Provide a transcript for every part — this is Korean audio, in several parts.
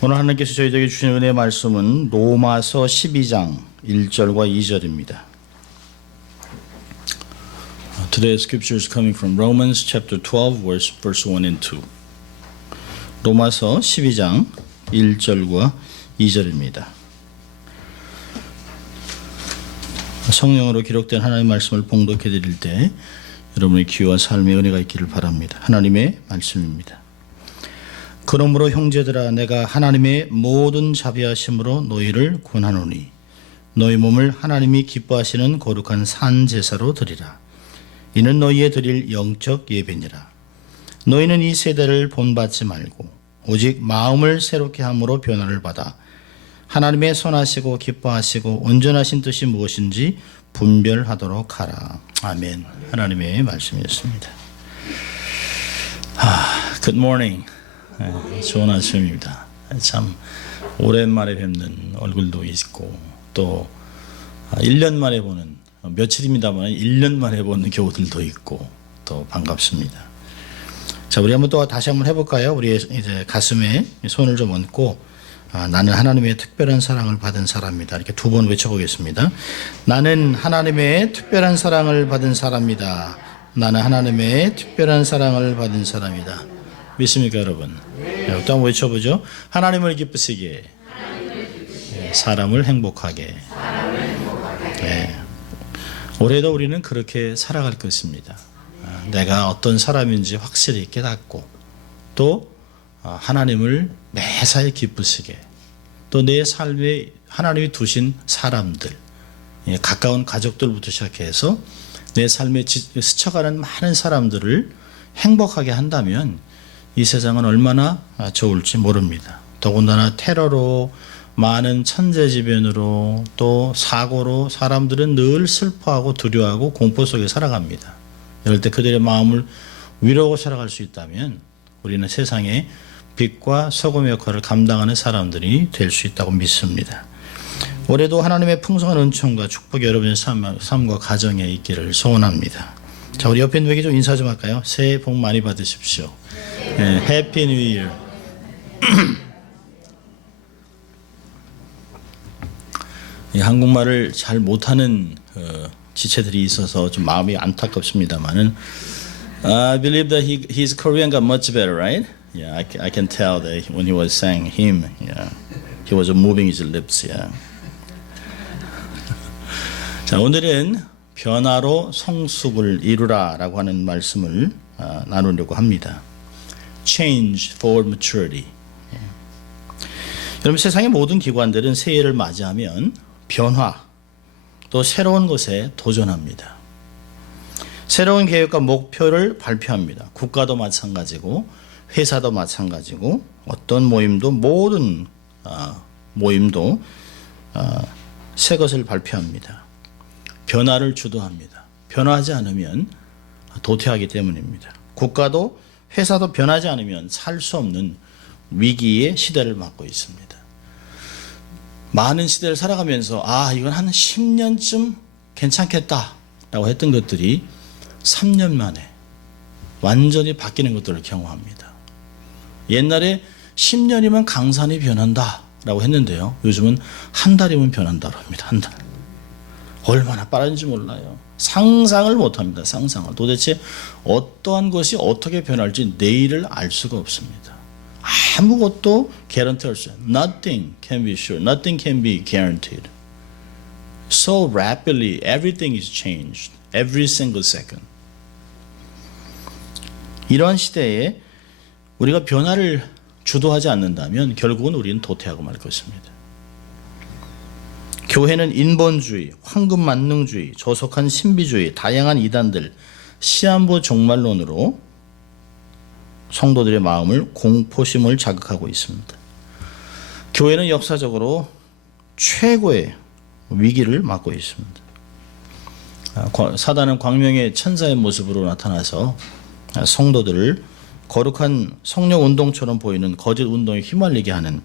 오늘 하나님께서 저희에게 주신 은혜의 말씀은 로마서 12장 1절과 2절입니다. Today's scripture is coming from Romans chapter 12 verse 1 and 2. 로마서 12장 1절과 2절입니다. 성령으로 기록된 하나님의 말씀을 봉독해 드릴 때 여러분의 귀와 삶의 은혜가 있기를 바랍니다. 하나님의 말씀입니다. 그러므로 형제들아 내가 하나님의 모든 자비하심으로 너희를 권하노니 너희 몸을 하나님이 기뻐하시는 거룩한 산 제사로 드리라. 이는 너희의 드릴 영적 예배니라. 너희는 이 세대를 본받지 말고 오직 마음을 새롭게 함으로 변화를 받아 하나님의 선하시고 기뻐하시고 온전하신 뜻이 무엇인지 분별하도록 하라. 아멘. 하나님의 말씀이었습니다. Good morning. 좋은 아침입니다. 참 오랜만에 뵙는 얼굴도 있고 또 1년 만에 보는 며칠입니다만 1년 만에 보는 교우들도 있고 또 반갑습니다. 자, 우리 한번 또 다시 한번 해볼까요? 우리 이제 가슴에 손을 좀 얹고 나는 하나님의 특별한 사랑을 받은 사람이다. 이렇게 두 번 외쳐보겠습니다. 나는 하나님의 특별한 사랑을 받은 사람이다. 나는 하나님의 특별한 사랑을 받은 사람이다. 믿습니까, 여러분? 네, 또 한번 외쳐보죠. 하나님을 기쁘시게, 사람을 행복하게. 네. 올해도 우리는 그렇게 살아갈 것입니다. 내가 어떤 사람인지 확실히 깨닫고 또 하나님을 매사에 기쁘시게, 또 내 삶에 하나님이 두신 사람들, 가까운 가족들부터 시작해서 내 삶에 스쳐가는 많은 사람들을 행복하게 한다면 이 세상은 얼마나 좋을지 모릅니다. 더군다나 테러로, 많은 천재지변으로, 또 사고로 사람들은 늘 슬퍼하고 두려워하고 공포 속에 살아갑니다. 이럴 때 그들의 마음을 위로하고 살아갈 수 있다면 우리는 세상에 빛과 소금의 역할을 감당하는 사람들이 될 수 있다고 믿습니다. 올해도 하나님의 풍성한 은총과 축복이 여러분의 삶과 가정에 있기를 소원합니다. 자, 우리 옆에 있는 분에게 좀 인사 좀 할까요? 새해 복 많이 받으십시오. 네, 해피 뉴 이어. 한국말을 잘 못하는 지체들이 있어서 좀 마음이 안타깝습니다만은 I believe that his Korean got much better, right? Yeah, I can tell that when he was saying him, yeah, he was moving his lips. Yeah. 자, 오늘은 변화로 성숙을 이루라라고 하는 말씀을 나누려고 합니다. Change for maturity. 여러분, 세상의 모든 기관들은 새해를 맞이하면 변화, 또 새로운 것에 도전합니다. 새로운 계획과 목표를 발표합니다. 국가도 마찬가지고 회사도 마찬가지고 어떤 모임도 모든 모임도 새 것을 발표합니다. 변화를 주도합니다. 변화하지 않으면 도태하기 때문입니다. 국가도 회사도 변하지 않으면 살 수 없는 위기의 시대를 맞고 있습니다. 많은 시대를 살아가면서 이건 한 10년쯤 괜찮겠다라고 했던 것들이 3년 만에 완전히 바뀌는 것들을 경험합니다. 옛날에 10년이면 강산이 변한다라고 했는데요. 요즘은 한 달이면 변한다고 합니다. 한 달. 얼마나 빠른지 몰라요. 상상을 못합니다. 상상을. 도대체 어떠한 것이 어떻게 변할지 내일을 알 수가 없습니다. 아무것도 guarantee 할 수 없어요. Nothing can be sure. Nothing can be guaranteed. So rapidly, everything is changed. Every single second. 이러한 시대에 우리가 변화를 주도하지 않는다면 결국은 우리는 도태하고 말 것입니다. 교회는 인본주의, 황금만능주의, 조속한 신비주의, 다양한 이단들, 시한부 종말론으로 성도들의 마음을 공포심을 자극하고 있습니다. 교회는 역사적으로 최고의 위기를 맞고 있습니다. 사단은 광명의 천사의 모습으로 나타나서 성도들을 거룩한 성령 운동처럼 보이는 거짓 운동에 휘말리게 하는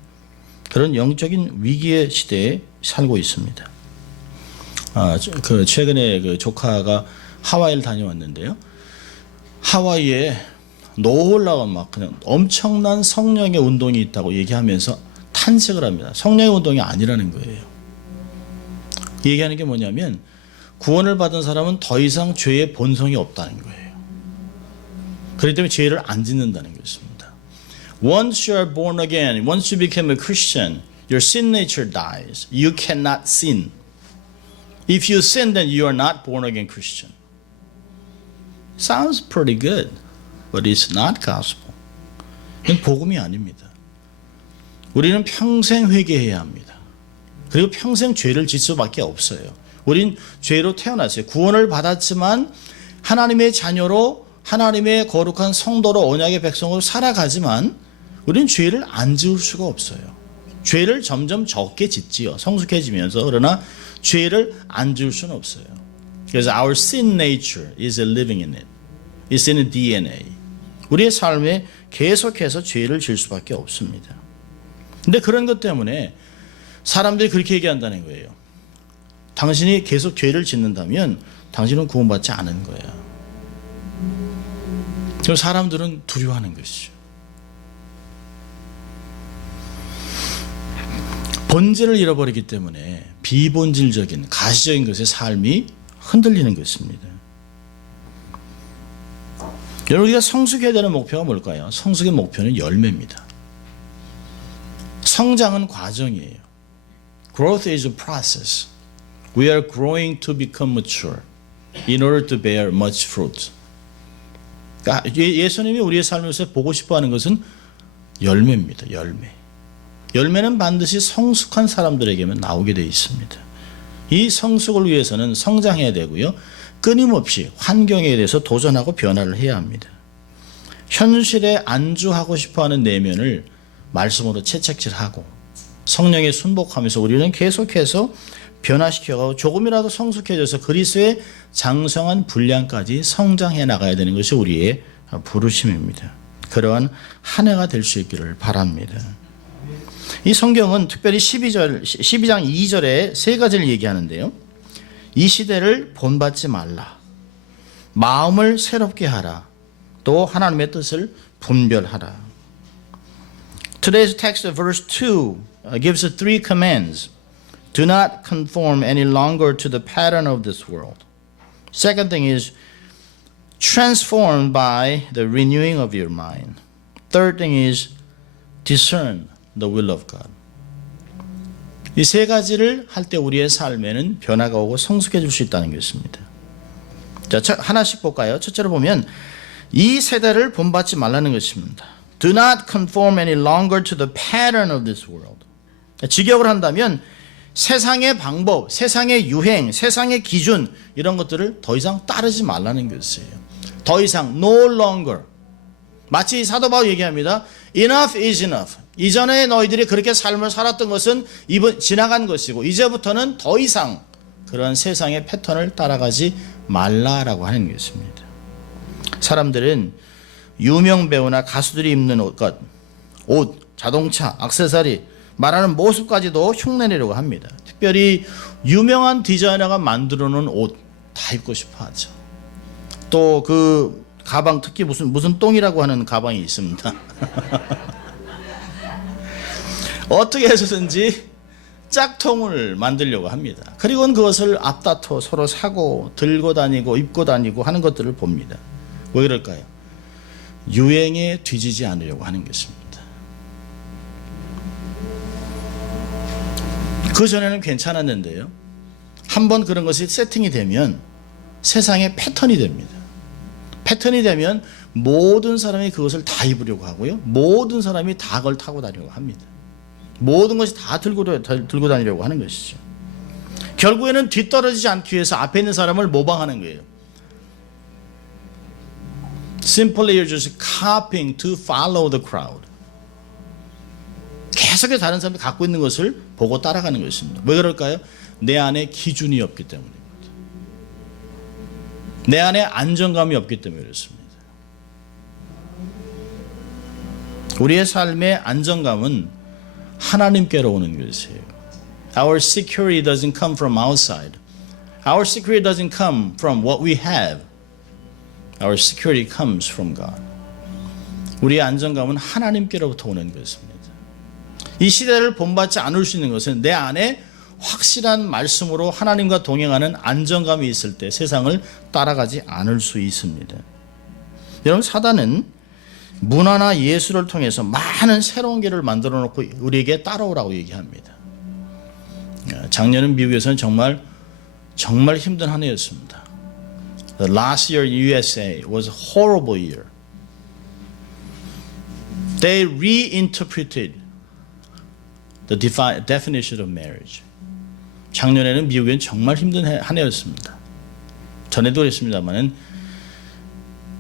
그런 영적인 위기의 시대에 살고 있습니다. 최근에 조카가 하와이를 다녀왔는데요. 하와이에 놀라운 막 그냥 엄청난 성령의 운동이 있다고 얘기하면서 탄식을 합니다. 성령의 운동이 아니라는 거예요. 얘기하는 게 뭐냐면 구원을 받은 사람은 더 이상 죄의 본성이 없다는 거예요. 그렇기 때문에 죄를 안 짓는다는 것입니다. Once you are born again, once you become a Christian, your sin nature dies. You cannot sin. If you sin, then you are not born again Christian. Sounds pretty good, but it's not gospel. 이건 복음이 아닙니다. 우리는 평생 회개해야 합니다. 그리고 평생 죄를 짓을 수밖에 없어요. 우린 죄로 태어났어요. 구원을 받았지만 하나님의 자녀로 하나님의 거룩한 성도로 언약의 백성으로 살아가지만 우린 죄를 안 지을 수가 없어요. 죄를 점점 적게 짓지요. 성숙해지면서. 그러나 죄를 안 지을 수는 없어요. 그래서 our sin nature is living in it. It's in the DNA. 우리의 삶에 계속해서 죄를 지을 수밖에 없습니다. 근데 그런 것 때문에 사람들이 그렇게 얘기한다는 거예요. 당신이 계속 죄를 짓는다면 당신은 구원받지 않은 거야. 그럼 사람들은 두려워하는 것이죠. 본질을 잃어버리기 때문에 비본질적인 가시적인 것의 삶이 흔들리는 것입니다. 여러분, 우리가 성숙해야 되는 목표가 뭘까요? 성숙의 목표는 열매입니다. 성장은 과정이에요. Growth is a process. We are growing to become mature in order to bear much fruit. 그러니까 예수님이 우리의 삶에서 보고 싶어하는 것은 열매입니다. 열매. 열매는 반드시 성숙한 사람들에게만 나오게 되어 있습니다. 이 성숙을 위해서는 성장해야 되고요. 끊임없이 환경에 대해서 도전하고 변화를 해야 합니다. 현실에 안주하고 싶어하는 내면을 말씀으로 채찍질하고 성령에 순복하면서 우리는 계속해서 변화시켜가고 조금이라도 성숙해져서 그리스도의 장성한 분량까지 성장해 나가야 되는 것이 우리의 부르심입니다. 그러한 한 해가 될 수 있기를 바랍니다. 이 성경은 특별히 12장 2절에 세 가지를 얘기하는데요. 이 시대를 본받지 말라. 마음을 새롭게 하라. 또 하나님의 뜻을 분별하라. Today's text of verse 2 gives us three commands. Do not conform any longer to the pattern of this world. Second thing is transformed by the renewing of your mind. Third thing is discern the will of God. 이 세 가지를 할 때 우리의 삶에는 변화가 오고 성숙해질 수 있다는 것입니다. 자, 하나씩 볼까요? 첫째로 보면 이 세대를 본받지 말라는 것입니다. Do not conform any longer to the pattern of this world. 직역을 한다면 세상의 방법, 세상의 유행, 세상의 기준 이런 것들을 더 이상 따르지 말라는 것이에요. 더 이상 no longer. 마치 사도 바울 얘기합니다. Enough is enough. 이전에 너희들이 그렇게 삶을 살았던 것은 지나간 것이고 이제부터는 더 이상 그런 세상의 패턴을 따라가지 말라라고 하는 것입니다. 사람들은 유명 배우나 가수들이 입는 옷, 자동차, 액세서리, 말하는 모습까지도 흉내내려고 합니다. 특별히 유명한 디자이너가 만들어 놓은 옷 다 입고 싶어 하죠. 또 그 가방, 특히 무슨 똥이라고 하는 가방이 있습니다. 어떻게 해서든지 짝통을 만들려고 합니다. 그리고는 그것을 앞다퉈 서로 사고 들고 다니고 입고 다니고 하는 것들을 봅니다. 왜 그럴까요? 유행에 뒤지지 않으려고 하는 것입니다. 그 전에는 괜찮았는데요. 한번 그런 것이 세팅이 되면 세상의 패턴이 됩니다. 패턴이 되면 모든 사람이 그것을 다 입으려고 하고요. 모든 사람이 다 그걸 타고 다니려고 합니다. 모든 것이 다 들고 다니려고 하는 것이죠. 결국에는 뒤떨어지지 않기 위해서 앞에 있는 사람을 모방하는 거예요. Simply you're just copying to follow the crowd. 계속해서 다른 사람이 갖고 있는 것을 보고 따라가는 것입니다. 왜 그럴까요? 내 안에 기준이 없기 때문입니다. 내 안에 안정감이 없기 때문에 그렇습니다. 우리의 삶의 안정감은 하나님께로 오는 것이에요. Our security doesn't come from outside. Our security doesn't come from what we have. Our security comes from God. 우리의 안정감은 하나님께로부터 오는 것입니다. 이 시대를 본받지 않을 수 있는 것은 내 안에 확실한 말씀으로 하나님과 동행하는 안정감이 있을 때 세상을 따라가지 않을 수 있습니다. 여러분, 사단은 문화나 예술을 통해서 많은 새로운 길을 만들어 놓고 우리에게 따라오라고 얘기합니다. 작년은 미국에서는 정말 힘든 한 해였습니다. The last year in USA was a horrible year. They reinterpreted the definition of marriage. 작년에는 미국엔 정말 힘든 한 해였습니다. 전에도 그랬습니다만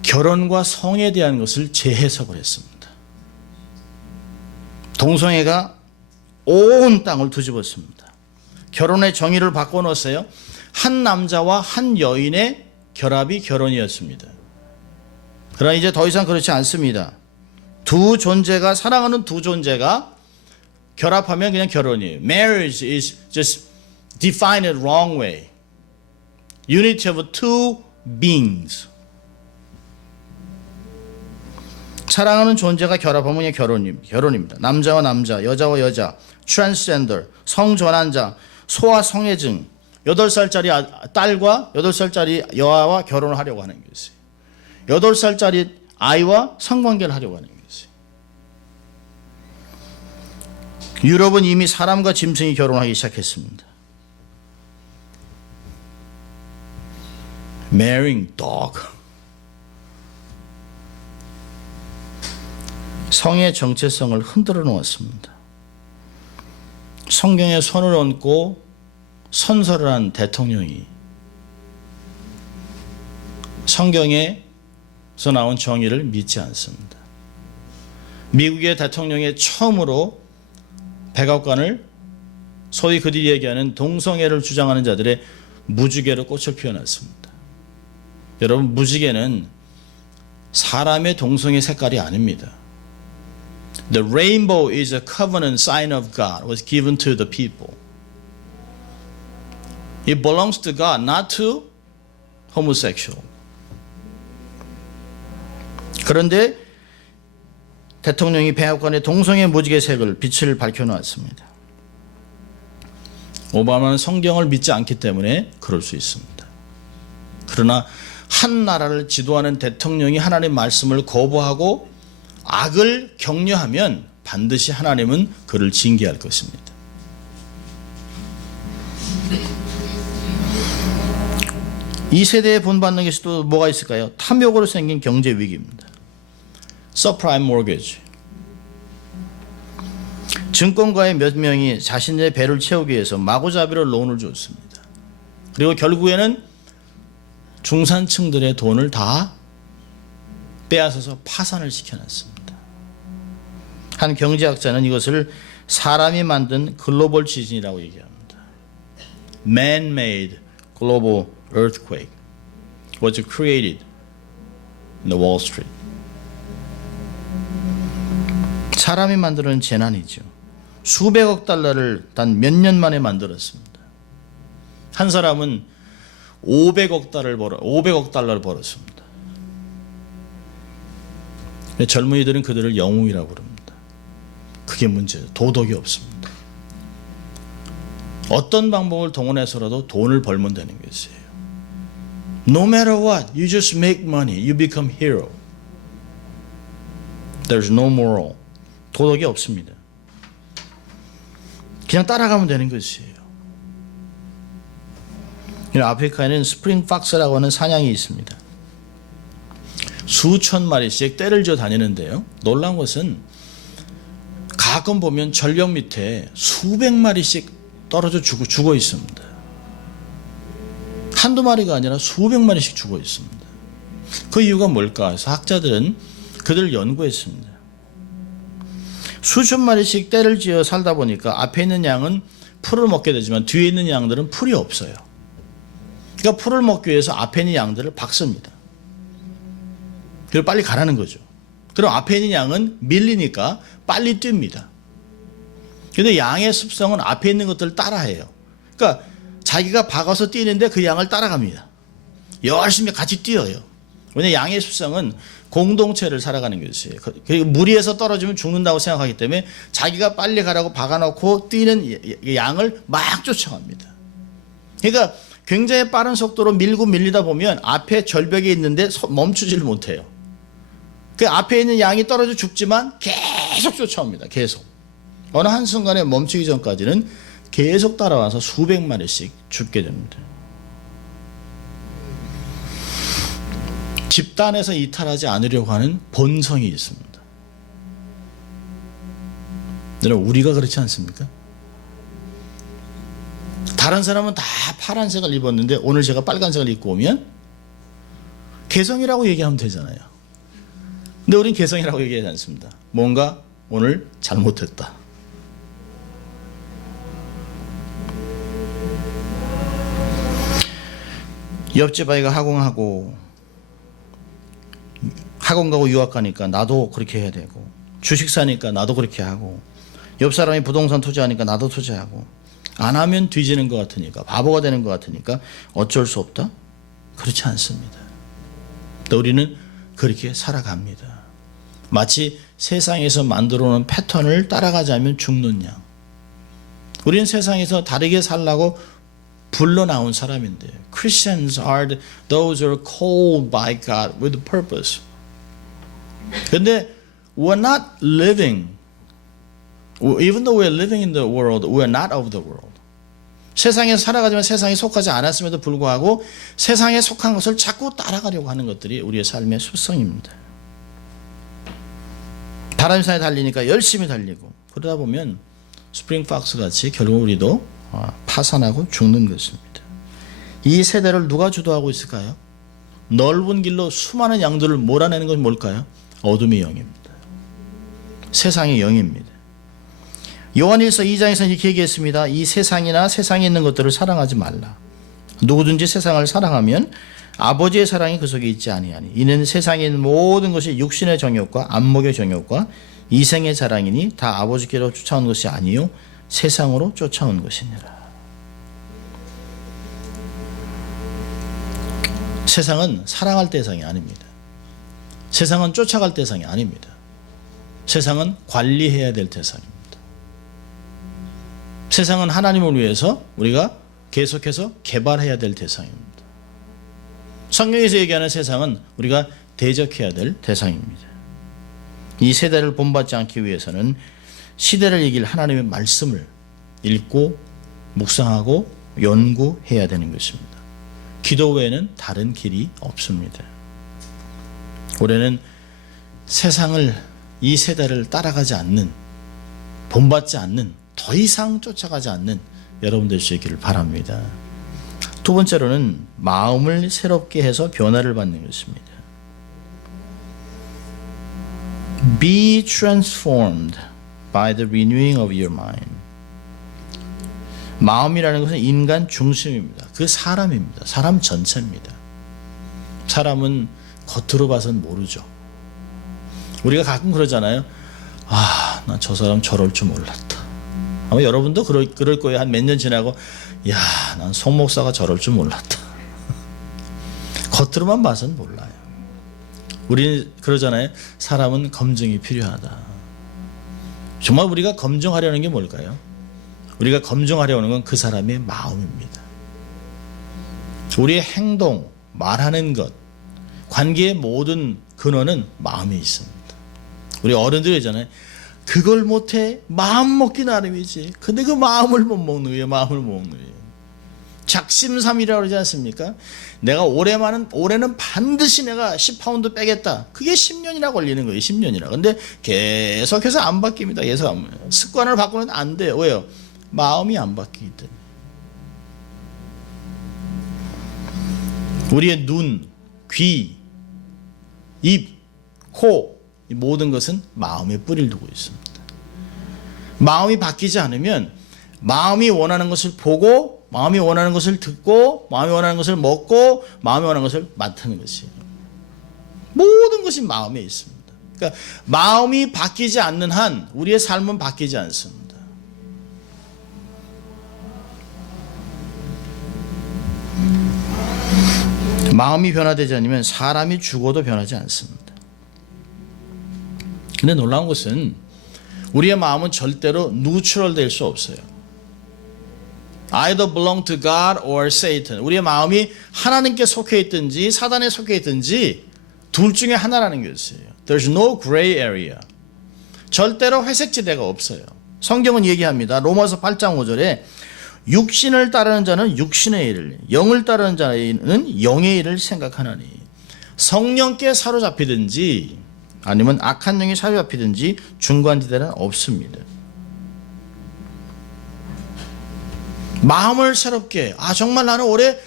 결혼과 성에 대한 것을 재해석을 했습니다. 동성애가 온 땅을 뒤집었습니다. 결혼의 정의를 바꿔놓았어요. 한 남자와 한 여인의 결합이 결혼이었습니다. 그러나 이제 더 이상 그렇지 않습니다. 두 존재가, 사랑하는 두 존재가 결합하면 그냥 결혼이에요. Marriage is just defined wrong way. Unity of two beings. 사랑하는 존재가 결합하면 그냥 결혼입니다. 남자와 남자, 여자와 여자, transgender, 성전환자, 소아 성애증, 8살짜리 딸과 8살짜리 여아와 결혼을 하려고 하는 것이에요. 8살짜리 아이와 성관계를 하려고 하는 것이에요. 유럽은 이미 사람과 짐승이 결혼하기 시작했습니다. Marrying dog. 성의 정체성을 흔들어 놓았습니다. 성경에 손을 얹고 선서를 한 대통령이 성경에서 나온 정의를 믿지 않습니다. 미국의 대통령이 처음으로 백악관을 소위 그들이 얘기하는 동성애를 주장하는 자들의 무지개로 꽃을 피워놨습니다. 여러분, 무지개는 사람의 동성애 색깔이 아닙니다. The rainbow is a covenant sign of God was given to the people. It belongs to God, not to homosexual. 그런데 대통령이 백악관에 동성애 무지개색을 빛을 밝혀놓았습니다. 오바마는 성경을 믿지 않기 때문에 그럴 수 있습니다. 그러나 한 나라를 지도하는 대통령이 하나님의 말씀을 거부하고 악을 격려하면 반드시 하나님은 그를 징계할 것입니다. 이 세대에 본받는 것이 또 뭐가 있을까요? 탐욕으로 생긴 경제 위기입니다. 서프라임 모거지. 증권가의 몇 명이 자신의 배를 채우기 위해서 마구잡이로 론을 줬습니다. 그리고 결국에는 중산층들의 돈을 다 빼앗아서 파산을 시켜놨습니다. 한 경제학자는 이것을 사람이 만든 글로벌 지진이라고 얘기합니다. Man-made global earthquake was created in the Wall Street. 사람이 만드는 재난이죠. 수백억 달러를 단 몇 년 만에 만들었습니다. 한 사람은 500억 달러를 벌었습니다. 젊은이들은 그들을 영웅이라고 부릅니다. 그게 문제예요. 도덕이 없습니다. 어떤 방법을 동원해서라도 돈을 벌면 되는 것이에요. No matter what, you just make money. You become hero. There's no moral. 도덕이 없습니다. 그냥 따라가면 되는 것이에요. 아프리카에는 스프링 팍스라고 하는 사냥이 있습니다. 수천 마리씩 떼를 지어 다니는데요. 놀라운 것은 가끔 보면 절벽 밑에 수백 마리씩 떨어져 죽어 있습니다. 한두 마리가 아니라 수백 마리씩 죽어 있습니다. 그 이유가 뭘까 해서 학자들은 그들을 연구했습니다. 수천 마리씩 떼를 지어 살다 보니까 앞에 있는 양은 풀을 먹게 되지만 뒤에 있는 양들은 풀이 없어요. 그러니까 풀을 먹기 위해서 앞에 있는 양들을 박습니다. 그리고 빨리 가라는 거죠. 그럼 앞에 있는 양은 밀리니까 빨리 뜁니다. 그런데 양의 습성은 앞에 있는 것들을 따라해요. 그러니까 자기가 박아서 뛰는데 그 양을 따라갑니다. 열심히 같이 뛰어요. 왜냐 양의 습성은 공동체를 살아가는 것이에요. 그리고 무리에서 떨어지면 죽는다고 생각하기 때문에 자기가 빨리 가라고 박아놓고 뛰는 양을 막 쫓아갑니다. 그러니까 굉장히 빠른 속도로 밀고 밀리다 보면 앞에 절벽이 있는데 멈추지를 못해요. 그 앞에 있는 양이 떨어져 죽지만 계속 쫓아옵니다. 계속. 어느 한순간에 멈추기 전까지는 계속 따라와서 수백 마리씩 죽게 됩니다. 집단에서 이탈하지 않으려고 하는 본성이 있습니다. 여러분, 우리가 그렇지 않습니까? 다른 사람은 다 파란색을 입었는데 오늘 제가 빨간색을 입고 오면 개성이라고 얘기하면 되잖아요. 근데 우린 개성이라고 얘기하지 않습니다. 뭔가 오늘 잘못했다. 옆집 아이가 학원 가고 유학 가니까 나도 그렇게 해야 되고, 주식 사니까 나도 그렇게 하고, 옆 사람이 부동산 투자하니까 나도 투자하고, 안 하면 뒤지는 것 같으니까, 바보가 되는 것 같으니까 어쩔 수 없다? 그렇지 않습니다. 또 우리는 그렇게 살아갑니다. 마치 세상에서 만들어 놓은 패턴을 따라가자면 죽는 양. 우리는 세상에서 다르게 살라고 불러 나온 사람인데, Christians are those who are called by God with purpose. 근데 we're not living, even though we're living in the world, we're not of the world. 세상에 살아가지만 세상에 속하지 않았음에도 불구하고 세상에 속한 것을 자꾸 따라가려고 하는 것들이 우리의 삶의 습성입니다. 바람산에 달리니까 열심히 달리고, 그러다 보면 스프링 박스 같이 결국 우리도 파산하고 죽는 것입니다. 이 세대를 누가 주도하고 있을까요? 넓은 길로 수많은 양들을 몰아내는 건 뭘까요? 어둠의 영입니다. 세상의 영입니다. 요한일서 2장에서 이렇게 얘기했습니다. 이 세상이나 세상에 있는 것들을 사랑하지 말라. 누구든지 세상을 사랑하면 아버지의 사랑이 그 속에 있지 아니하니, 이는 세상에 있는 모든 것이 육신의 정욕과 안목의 정욕과 이생의 자랑이니 다 아버지께로 쫓아온 것이 아니요 세상으로 쫓아온 것이니라. 세상은 사랑할 대상이 아닙니다. 세상은 쫓아갈 대상이 아닙니다. 세상은 관리해야 될 대상입니다. 세상은 하나님을 위해서 우리가 계속해서 개발해야 될 대상입니다. 성경에서 얘기하는 세상은 우리가 대적해야 될 대상입니다. 이 세대를 본받지 않기 위해서는 시대를 이길 하나님의 말씀을 읽고 묵상하고 연구해야 되는 것입니다. 기도 외에는 다른 길이 없습니다. 올해는 세상을, 이 세대를 따라가지 않는, 본받지 않는, 더 이상 쫓아가지 않는 여러분들 되시기를 바랍니다. 두 번째로는 마음을 새롭게 해서 변화를 받는 것입니다. Be transformed by the renewing of your mind. 마음이라는 것은 인간 중심입니다. 그 사람입니다. 사람 전체입니다. 사람은 겉으로 봐서는 모르죠. 우리가 가끔 그러잖아요. 아, 난 저 사람 저럴 줄 몰랐다. 아마 여러분도 그럴 거예요. 한 몇 년 지나고, 야, 난 송 목사가 저럴 줄 몰랐다. 겉으로만 봐서는 몰라요. 우리는 그러잖아요. 사람은 검증이 필요하다. 정말 우리가 검증하려는 게 뭘까요? 우리가 검증하려는 건 그 사람의 마음입니다. 우리의 행동, 말하는 것, 관계의 모든 근원은 마음에 있습니다. 우리 어른들이 있잖아요. 그걸 못해? 마음 먹기 나름이지. 근데 그 마음을 못 먹는 거예요. 마음을 못 먹는 거예요. 작심삼일이라고 그러지 않습니까? 내가 올해는 반드시 내가 10파운드 빼겠다. 그게 10년이나 걸리는 거예요. 10년이나. 근데 계속해서 안 바뀝니다. 계속 습관을 바꾸는 안 돼요. 왜요? 마음이 안 바뀌기 때문에. 우리의 눈, 귀, 입, 코, 이 모든 것은 마음에 뿌리를 두고 있습니다. 마음이 바뀌지 않으면 마음이 원하는 것을 보고, 마음이 원하는 것을 듣고, 마음이 원하는 것을 먹고, 마음이 원하는 것을 맡는 것이에요. 모든 것이 마음에 있습니다. 그러니까 마음이 바뀌지 않는 한 우리의 삶은 바뀌지 않습니다. 마음이 변화되지 않으면 사람이 죽어도 변하지 않습니다. 근데 놀라운 것은 우리의 마음은 절대로 neutral 될 수 없어요. Either belong to God or Satan. 우리의 마음이 하나님께 속해 있든지 사단에 속해 있든지 둘 중에 하나라는 것이에요. There's no gray area. 절대로 회색지대가 없어요. 성경은 얘기합니다. 로마서 8장 5절에 육신을 따르는 자는 육신의 일을, 영을 따르는 자는 영의 일을 생각하나니 성령께 사로잡히든지 아니면 악한 영이 사로잡히든지 중간지대는 없습니다. 마음을 새롭게, 정말 나는 올해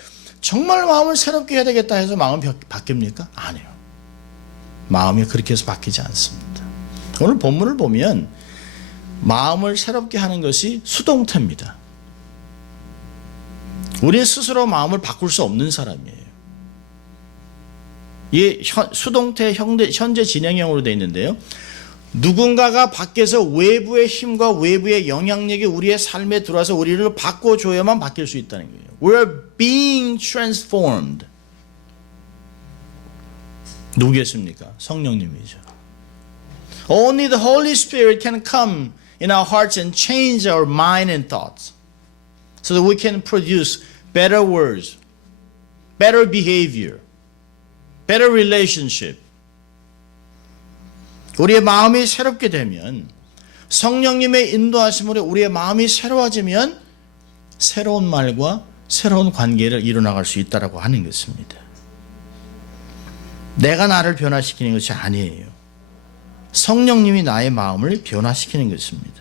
정말 마음을 새롭게 해야 되겠다 해서 마음이 바뀝니까? 아니요. 마음이 그렇게 해서 바뀌지 않습니다. 오늘 본문을 보면 마음을 새롭게 하는 것이 수동태입니다. 우리 스스로 마음을 바꿀 수 없는 사람이에요. 이 수동태 현재 진행형으로 되어 있는데요. 누군가가 밖에서 외부의 힘과 외부의 영향력이 우리의 삶에 들어와서 우리를 바꿔줘야만 바뀔 수 있다는 거예요. We're being transformed. 누구겠습니까? 성령님이죠. Only the Holy Spirit can come in our hearts and change our mind and thoughts so that we can produce better words, better behavior, better relationship. 우리의 마음이 새롭게 되면 성령님의 인도하심으로 우리의 마음이 새로워지면 새로운 말과 새로운 관계를 이뤄나갈 수 있다고 하는 것입니다. 내가 나를 변화시키는 것이 아니에요. 성령님이 나의 마음을 변화시키는 것입니다.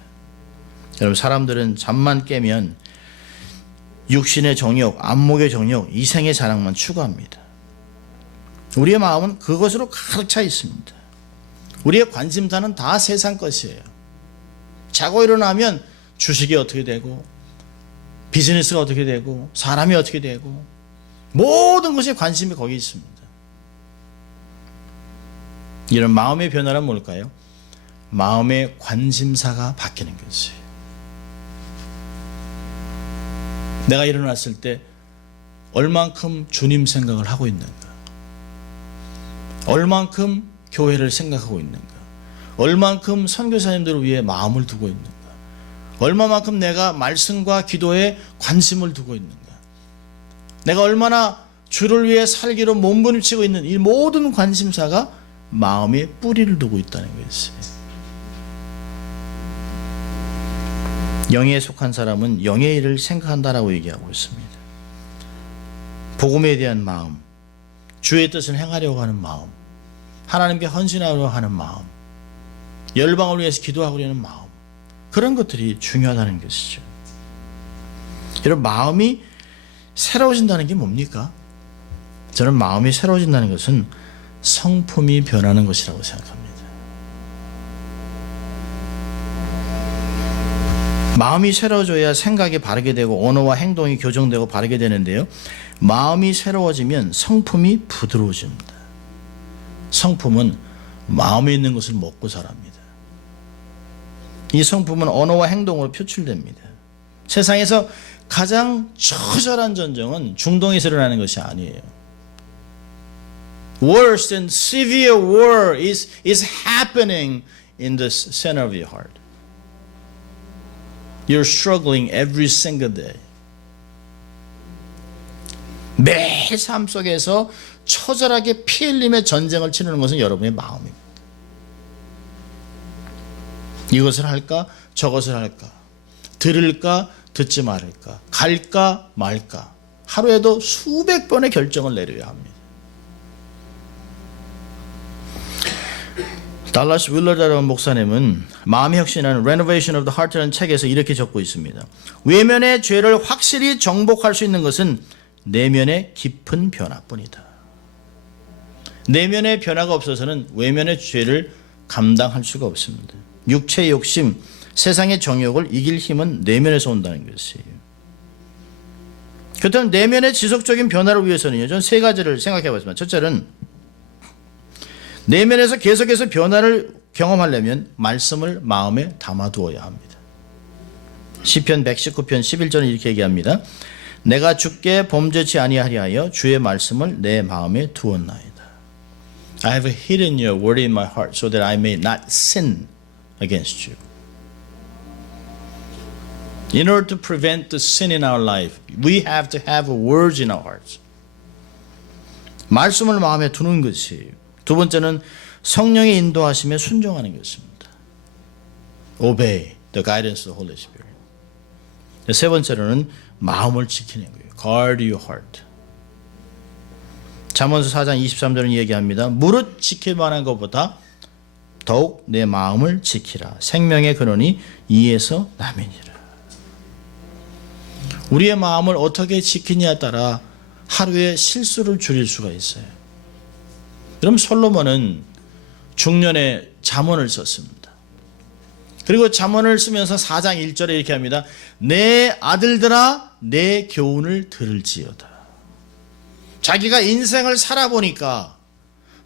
여러분, 사람들은 잠만 깨면 육신의 정욕, 안목의 정욕, 이생의 자랑만 추구합니다. 우리의 마음은 그것으로 가득 차 있습니다. 우리의 관심사는 다 세상 것이에요. 자고 일어나면 주식이 어떻게 되고 비즈니스가 어떻게 되고 사람이 어떻게 되고 모든 것에 관심이 거기 있습니다. 이런 마음의 변화는 뭘까요? 마음의 관심사가 바뀌는 것이에요. 내가 일어났을 때 얼만큼 주님 생각을 하고 있는가? 얼만큼 교회를 생각하고 있는가? 얼만큼 선교사님들을 위해 마음을 두고 있는가? 얼마만큼 내가 말씀과 기도에 관심을 두고 있는가? 내가 얼마나 주를 위해 살기로 몸부림치고 있는 이 모든 관심사가 마음에 뿌리를 두고 있다는 것이에요. 영에 속한 사람은 영의 일을 생각한다라고 얘기하고 있습니다. 복음에 대한 마음, 주의 뜻을 행하려고 하는 마음, 하나님께 헌신하려고 하는 마음, 열방을 위해서 기도하려는 마음, 그런 것들이 중요하다는 것이죠. 여러분, 마음이 새로워진다는 게 뭡니까? 저는 마음이 새로워진다는 것은 성품이 변하는 것이라고 생각합니다. 마음이 새로워져야 생각이 바르게 되고 언어와 행동이 교정되고 바르게 되는데요. 마음이 새로워지면 성품이 부드러워집니다. 성품은 마음에 있는 것을 먹고 살합니다. 이 성품은 언어와 행동으로 표출됩니다. 세상에서 가장 처절한 전쟁은 중동에서 일어나는 것이 아니에요. Worse than severe war is happening in the center of your heart. You're struggling every single day. 매일 삶 속에서 처절하게 피 흘림의 전쟁을 치르는 것은 여러분의 마음입니다. 이것을 할까? 저것을 할까? 들을까? 듣지 말을까? 갈까? 말까? 하루에도 수백 번의 결정을 내려야 합니다. 달라스 윌러드라는 목사님은 마음의 혁신이라는 Renovation of the Heart라는 책에서 이렇게 적고 있습니다. 외면의 죄를 확실히 정복할 수 있는 것은 내면의 깊은 변화뿐이다. 내면의 변화가 없어서는 외면의 죄를 감당할 수가 없습니다. 육체의 욕심, 세상의 정욕을 이길 힘은 내면에서 온다는 것이에요. 그렇다면 내면의 지속적인 변화를 위해서는요, 저는 세 가지를 생각해 봤습니다. 첫째는 내면에서 계속해서 변화를 경험하려면 말씀을 마음에 담아두어야 합니다. 시편 119편 11절은 이렇게 얘기합니다. 내가 주께 범죄치 아니하리하여 주의 말씀을 내 마음에 두었나이다. I have hidden your word in my heart so that I may not sin against you. In order to prevent the sin in our life, we have to have words in our hearts. 말씀을 마음에 두는 것이에요. 두 번째는 성령의 인도하심에 순종하는 것입니다. Obey the guidance of the Holy Spirit. 세 번째로는 마음을 지키는 거예요. Guard your heart. 잠언서 4장 23절은 얘기합니다. 무릇 지킬 만한 것보다 더욱 내 마음을 지키라. 생명의 근원이 이에서 남이니라. 우리의 마음을 어떻게 지키냐에 따라 하루에 실수를 줄일 수가 있어요. 그럼 솔로몬은 중년에 잠언을 썼습니다. 그리고 잠언을 쓰면서 4장 1절에 이렇게 합니다. 내 아들들아 내 교훈을 들을지어다. 자기가 인생을 살아보니까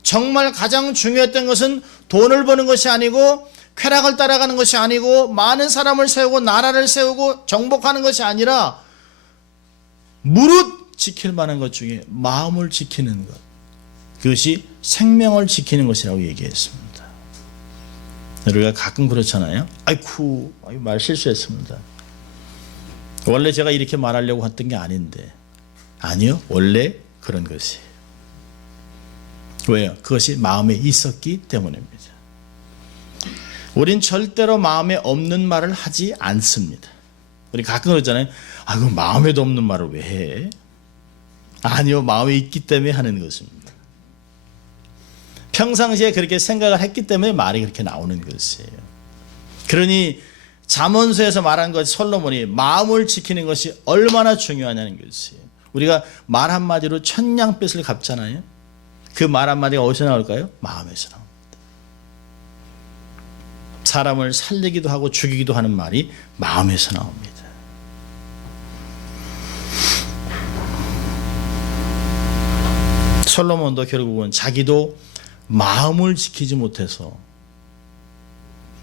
정말 가장 중요했던 것은 돈을 버는 것이 아니고 쾌락을 따라가는 것이 아니고 많은 사람을 세우고 나라를 세우고 정복하는 것이 아니라 무릇 지킬 만한 것 중에 마음을 지키는 것, 그것이 생명을 지키는 것이라고 얘기했습니다. 우리가 가끔 그렇잖아요. 아이쿠 말 실수했습니다. 원래 제가 이렇게 말하려고 했던 게 아닌데. 아니요, 원래 그런 것이에요. 왜요? 그것이 마음에 있었기 때문입니다. 우린 절대로 마음에 없는 말을 하지 않습니다. 우리 가끔 그러잖아요. 그 마음에도 없는 말을 왜 해? 아니요, 마음에 있기 때문에 하는 것입니다. 평상시에 그렇게 생각을 했기 때문에 말이 그렇게 나오는 것이에요. 그러니 잠언서에서 말한 것 솔로몬이 마음을 지키는 것이 얼마나 중요하냐는 것이에요. 우리가 말 한마디로 천냥빚을 갚잖아요. 그 말 한마디가 어디서 나올까요? 마음에서 나옵니다. 사람을 살리기도 하고 죽이기도 하는 말이 마음에서 나옵니다. 솔로몬도 결국은 자기도 마음을 지키지 못해서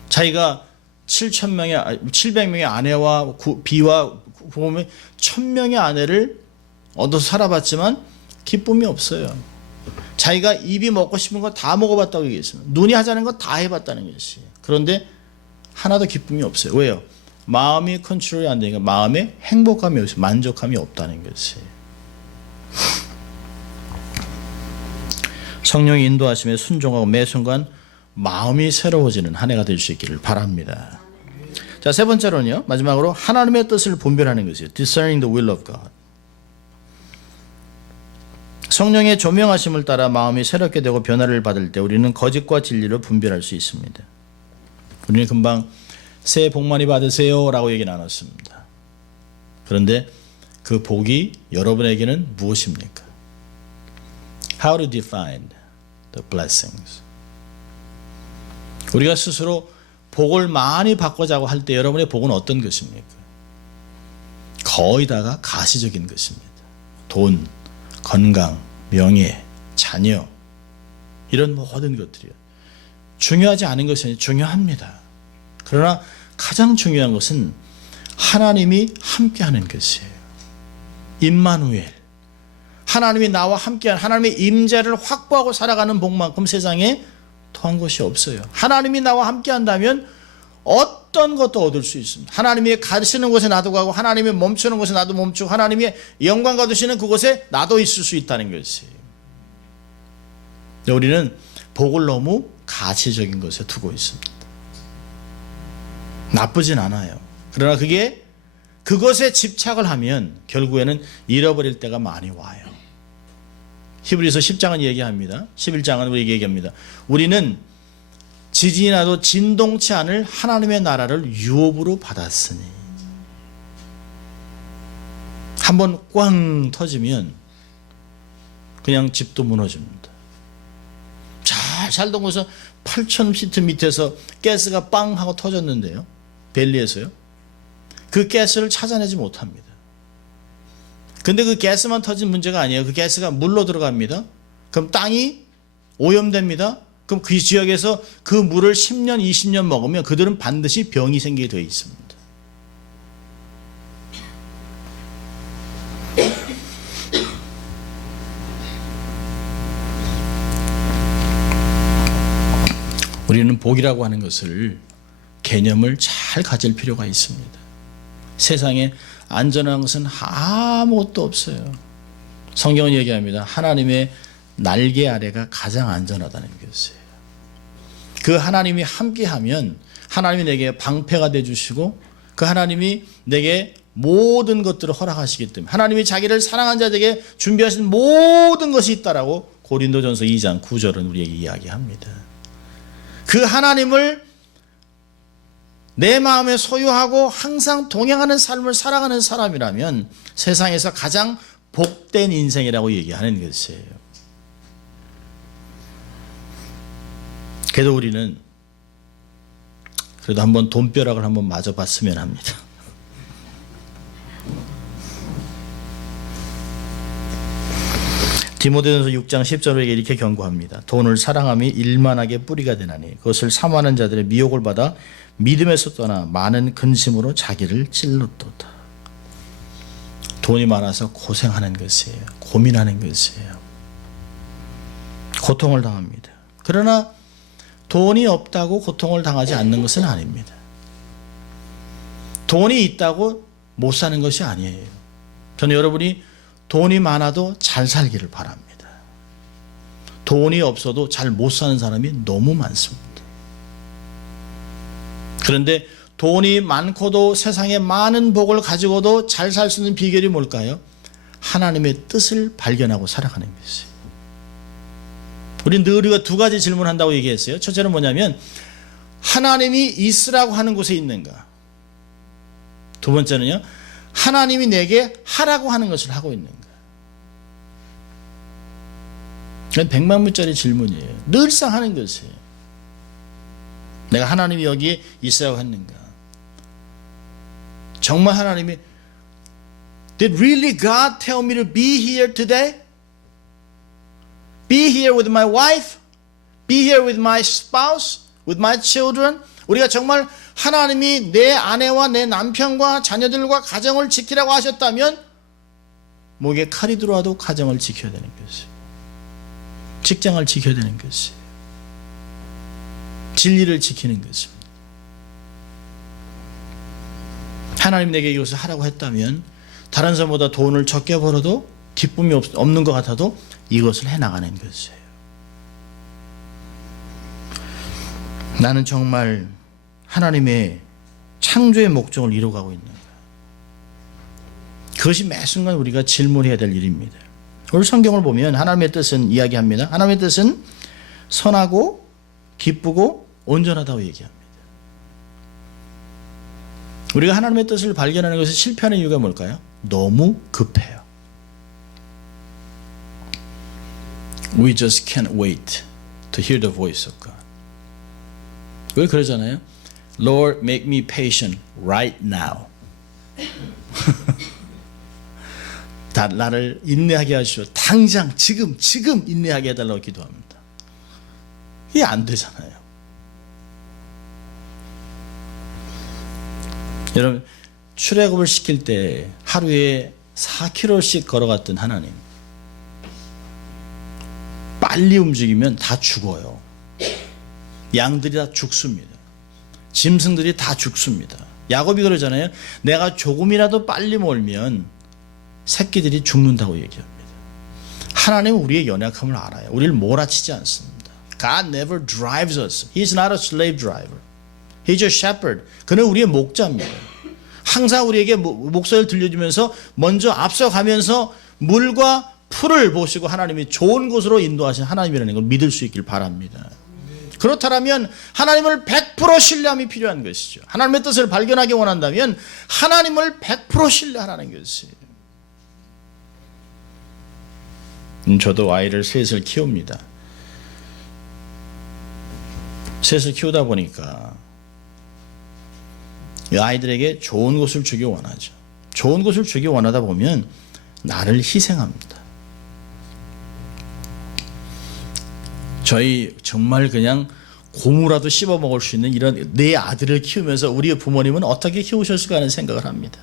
자기가 700명의 아내와 비와 보면 1000명의 아내를 얻어서 살아봤지만 기쁨이 없어요. 자기가 입이 먹고 싶은 거 다 먹어봤다고 얘기했습니다. 눈이 하자는 거 다 해봤다는 것이에요. 그런데 하나도 기쁨이 없어요. 왜요? 마음이 컨트롤이 안 되니까 마음에 행복감이 없어요. 만족감이 없다는 것이에요. 성령의 인도하심에 순종하고 매 순간 마음이 새로워지는 한 해가 될 수 있기를 바랍니다. 자, 세 번째로는요. 마지막으로 하나님의 뜻을 분별하는 것이에요. Discerning the will of God. 성령의 조명하심을 따라 마음이 새롭게 되고 변화를 받을 때 우리는 거짓과 진리를 분별할 수 있습니다. 우리는 금방 새해 복 많이 받으세요 라고 얘기 나눴습니다. 그런데 그 복이 여러분에게는 무엇입니까? How to define the blessings. 우리가 스스로 복을 많이 받고자고 할 때 여러분의 복은 어떤 것입니까? 거의 다가 가시적인 것입니다. 돈, 건강, 명예, 자녀 이런 모든 것들이요. 중요하지 않은 것은 중요합니다. 그러나 가장 중요한 것은 하나님이 함께하는 것이에요. 임마누엘. 하나님이 나와 함께하는 하나님의 임재를 확보하고 살아가는 복만큼 세상에 더한 것이 없어요. 하나님이 나와 함께한다면 어떤 것도 얻을 수 있습니다. 하나님이 가시는 곳에 나도 가고 하나님이 멈추는 곳에 나도 멈추고 하나님이 영광 거두시는 그곳에 나도 있을 수 있다는 것이에요. 우리는 복을 너무 가시적인 것에 두고 있습니다. 나쁘진 않아요. 그러나 그것에 집착을 하면 결국에는 잃어버릴 때가 많이 와요. 히브리서 10장은 얘기합니다. 11장은 우리에게 얘기합니다. 우리는 지진이 나도 진동치 않을 하나님의 나라를 유업으로 받았으니 한번 꽝 터지면 그냥 집도 무너집니다. 잘 살던 곳에서 8,000피트 밑에서 가스가 빵 하고 터졌는데요. 벨리에서요. 그 가스를 찾아내지 못합니다. 근데 그 가스만 터진 문제가 아니에요. 그 가스가 물로 들어갑니다. 그럼 땅이 오염됩니다. 그럼 그 지역에서 그 물을 10년, 20년 먹으면 그들은 반드시 병이 생기게 되어 있습니다. 우리는 복이라고 하는 것을 개념을 잘 가질 필요가 있습니다. 세상에 안전한 것은 아무것도 없어요. 성경은 얘기합니다. 하나님의 날개 아래가 가장 안전하다는 것이에요. 그 하나님이 함께하면 하나님이 내게 방패가 되어주시고 그 하나님이 내게 모든 것들을 허락하시기 때문에 하나님이 자기를 사랑한 자들에게 준비하신 모든 것이 있다라고 고린도전서 2장 9절은 우리에게 이야기합니다. 그 하나님을 내 마음에 소유하고 항상 동행하는 삶을 살아가는 사람이라면 세상에서 가장 복된 인생이라고 얘기하는 것이에요. 그래도 우리는 그래도 한번 돈벼락을 한번 맞아봤으면 합니다. 디모데전서 6장 10절에 이렇게 경고합니다. 돈을 사랑함이 일만하게 뿌리가 되나니 그것을 사모하는 자들의 미혹을 받아 믿음에서 떠나 많은 근심으로 자기를 찔렀도다. 돈이 많아서 고생하는 것이에요. 고민하는 것이에요. 고통을 당합니다. 그러나 돈이 없다고 고통을 당하지 않는 것은 아닙니다. 돈이 있다고 못 사는 것이 아니에요. 저는 여러분이 돈이 많아도 잘 살기를 바랍니다. 돈이 없어도 잘 못 사는 사람이 너무 많습니다. 그런데 돈이 많고도 세상에 많은 복을 가지고도 잘 살 수 있는 비결이 뭘까요? 하나님의 뜻을 발견하고 살아가는 것이에요. 우리는 늘 우리가 두 가지 질문한다고 얘기했어요. 첫째는 뭐냐면 하나님이 있으라고 하는 곳에 있는가? 두 번째는요. 하나님이 내게 하라고 하는 것을 하고 있는가? 이건 100만 불짜리 질문이에요. 늘상 하는 것이에요. 내가 하나님이 여기에 있으라고 했는가? 정말 하나님이 Did really God tell me to be here today? Be here with my wife? Be here with my spouse? With my children? 우리가 정말 하나님이 내 아내와 내 남편과 자녀들과 가정을 지키라고 하셨다면 목에 칼이 들어와도 가정을 지켜야 되는 것이에요. 직장을 지켜야 되는 것이에요. 진리를 지키는 것입니다. 하나님 내게 이것을 하라고 했다면 다른 사람보다 돈을 적게 벌어도 기쁨이 없는 것 같아도 이것을 해나가는 것이에요. 나는 정말 하나님의 창조의 목적을 이루어가고 있는가? 그것이 매 순간 우리가 질문해야 될 일입니다. 오늘 성경을 보면 하나님의 뜻은 이야기합니다. 하나님의 뜻은 선하고 기쁘고 온전하다고 얘기합니다. 우리가 하나님의 뜻을 발견하는 것이 실패하는 이유가 뭘까요? 너무 급해요. We just can't wait to hear the voice of God. 왜 그러잖아요? Lord, make me patient right now. 나를 인내하게 하시오. 당장 지금 인내하게 해달라고 기도합니다. 이게 안 되잖아요. 여러분 출애굽을 시킬 때 하루에 4km씩 걸어갔던 하나님 빨리 움직이면 다 죽어요. 양들이 다 죽습니다. 짐승들이 다 죽습니다. 야곱이 그러잖아요. 내가 조금이라도 빨리 몰면 새끼들이 죽는다고 얘기합니다. 하나님은 우리의 연약함을 알아요. 우리를 몰아치지 않습니다. God never drives us. He's not a slave driver. He's a shepherd. 그는 우리의 목자입니다. 항상 우리에게 목소리를 들려주면서 먼저 앞서가면서 물과 풀을 보시고 하나님이 좋은 곳으로 인도하신 하나님이라는 걸 믿을 수 있길 바랍니다. 그렇다면 하나님을 100% 신뢰함이 필요한 것이죠. 하나님의 뜻을 발견하기 원한다면 하나님을 100% 신뢰하라는 것이에요. 저도 아이를 셋을 키웁니다. 셋을 키우다 보니까 이 아이들에게 좋은 것을 주기 원하죠. 좋은 것을 주기 원하다 보면 나를 희생합니다. 저희 정말 그냥 고무라도 씹어 먹을 수 있는 이런 내 아들을 키우면서 우리 부모님은 어떻게 키우셨을까 하는 생각을 합니다.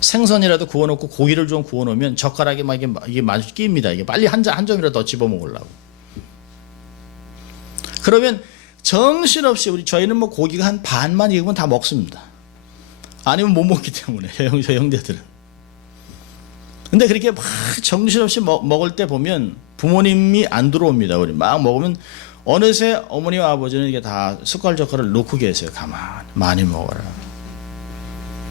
생선이라도 구워놓고 고기를 좀 구워놓으면 젓가락에 막 이게 마주 끼입니다. 이게 빨리 한 점이라도 더 집어 먹으려고. 그러면 정신없이 저희는 뭐 고기가 한 반만 익으면 다 먹습니다. 아니면 못 먹기 때문에 저 형제들은. 근데 그렇게 막 정신없이 먹을 때 보면 부모님이 안 들어옵니다. 우리 막 먹으면 어느새 어머니와 아버지는 이게 다 숟갈 젓갈을 놓고 계세요. 가만히 많이 먹어라.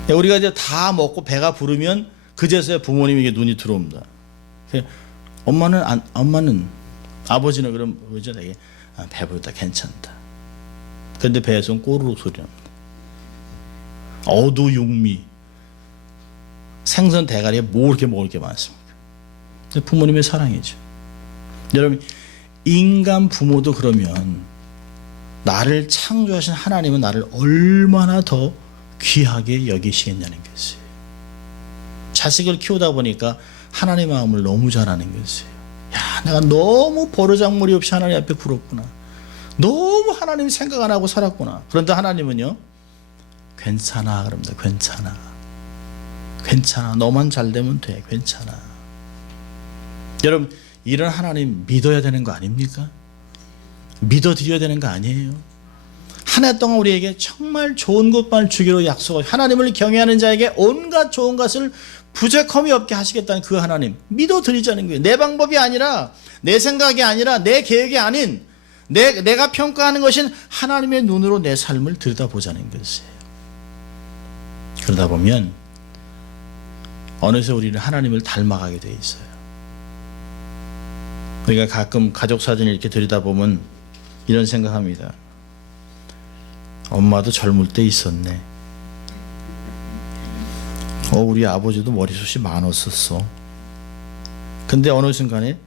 우리가 이제 다 먹고 배가 부르면 그제서야 부모님에게 눈이 들어옵니다. 엄마는 아버지는 그럼 그러죠. 되게 배부르다 괜찮다. 그런데 배에서 꼬르륵 소리 납니다. 어두육미 생선 대가리에 뭐 이렇게 먹을 게 많습니까? 부모님의 사랑이죠. 여러분 인간 부모도 그러면 나를 창조하신 하나님은 나를 얼마나 더 귀하게 여기시겠냐는 것이에요. 자식을 키우다 보니까 하나님 마음을 너무 잘 아는 것이에요. 야, 내가 너무 버르장머리 없이 하나님 앞에 굴었구나. 너무 하나님 생각 안 하고 살았구나. 그런데 하나님은요, 괜찮아 그럽니다. 괜찮아. 너만 잘 되면 돼. 괜찮아. 여러분 이런 하나님 믿어야 되는 거 아닙니까? 믿어드려야 되는 거 아니에요? 한 해 동안 우리에게 정말 좋은 것만 주기로 약속하고 하나님을 경외하는 자에게 온갖 좋은 것을 부족함이 없게 하시겠다는 그 하나님 믿어드리자는 거예요. 내 방법이 아니라 내 생각이 아니라 내 계획이 아닌 내가 평가하는 것인 하나님의 눈으로 내 삶을 들여다보자는 것이에요. 그러다 보면 어느새 우리는 하나님을 닮아가게 돼 있어요. 우리가 가끔 가족 사진을 이렇게 들여다보면 이런 생각합니다. 엄마도 젊을 때 있었네. 우리 아버지도 머리숱이 많았었어. 근데 어느 순간에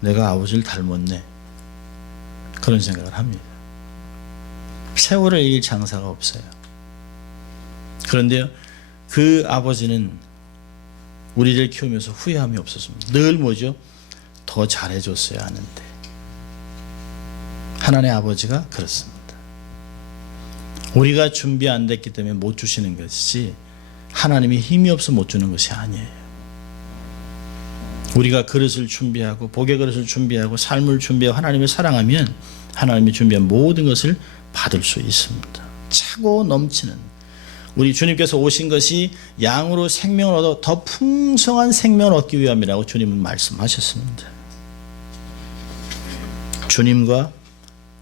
내가 아버지를 닮았네. 그런 생각을 합니다. 세월을 이길 장사가 없어요. 그런데요, 그 아버지는 우리를 키우면서 후회함이 없었습니다. 늘 뭐죠? 더 잘해줬어야 하는데. 하나님의 아버지가 그렇습니다. 우리가 준비 안 됐기 때문에 못 주시는 것이지 하나님이 힘이 없어 못 주는 것이 아니에요. 우리가 그릇을 준비하고 복의 그릇을 준비하고 삶을 준비하고 하나님을 사랑하면 하나님이 준비한 모든 것을 받을 수 있습니다. 차고 넘치는 우리 주님께서 오신 것이 양으로 생명을 얻어 더 풍성한 생명을 얻기 위함이라고 주님은 말씀하셨습니다. 주님과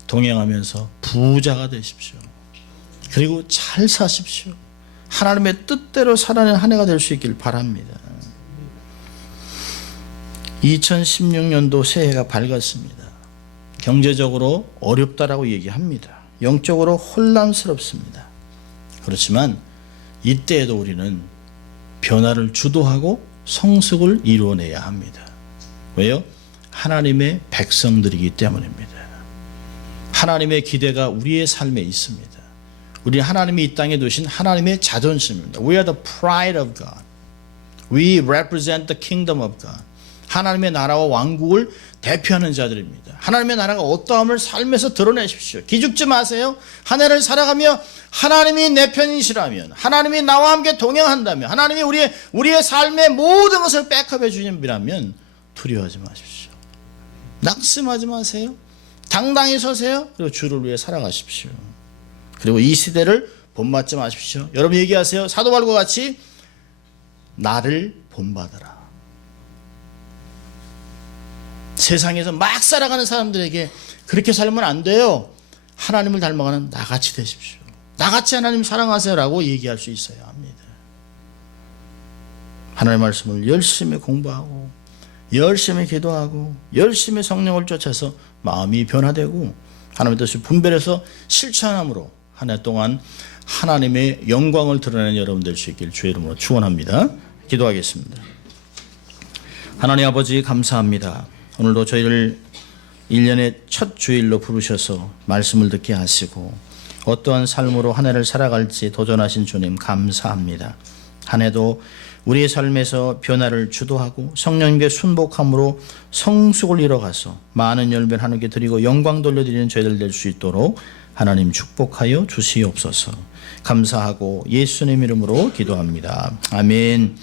동행하면서 부자가 되십시오. 그리고 잘 사십시오. 하나님의 뜻대로 살아내는 한 해가 될 수 있길 바랍니다. 2016년도 새해가 밝았습니다. 경제적으로 어렵다라고 얘기합니다. 영적으로 혼란스럽습니다. 그렇지만 이때에도 우리는 변화를 주도하고 성숙을 이루어내야 합니다. 왜요? 하나님의 백성들이기 때문입니다. 하나님의 기대가 우리의 삶에 있습니다. 우리 하나님이 이 땅에 두신 하나님의 자존심입니다. We are the pride of God. We represent the kingdom of God. 하나님의 나라와 왕국을 대표하는 자들입니다. 하나님의 나라가 어떠함을 삶에서 드러내십시오. 기죽지 마세요. 한 해를 살아가며 하나님이 내 편이시라면, 하나님이 나와 함께 동행한다면, 하나님이 우리의 삶의 모든 것을 백업해 주님이라면 두려워하지 마십시오. 낙심하지 마세요. 당당히 서세요. 그리고 주를 위해 살아가십시오. 그리고 이 시대를 본받지 마십시오. 여러분 얘기하세요. 사도 바울과 같이 나를 본받아라. 세상에서 막 살아가는 사람들에게 그렇게 살면 안 돼요. 하나님을 닮아가는 나같이 되십시오. 나같이 하나님 사랑하세요라고 얘기할 수 있어야 합니다. 하나님의 말씀을 열심히 공부하고 열심히 기도하고 열심히 성령을 쫓아서 마음이 변화되고 하나님의 뜻을 분별해서 실천함으로 한 해 동안 하나님의 영광을 드러내는 여러분 될 수 있길 주의 이름으로 축원합니다. 기도하겠습니다. 하나님 아버지 감사합니다. 오늘도 저희를 1년의 첫 주일로 부르셔서 말씀을 듣게 하시고 어떠한 삶으로 한 해를 살아갈지 도전하신 주님 감사합니다. 한 해도 우리의 삶에서 변화를 주도하고 성령님께 순복함으로 성숙을 이뤄가서 많은 열매를 하나님께 드리고 영광 돌려드리는 저희들 될 수 있도록 하나님 축복하여 주시옵소서. 감사하고 예수님 이름으로 기도합니다. 아멘.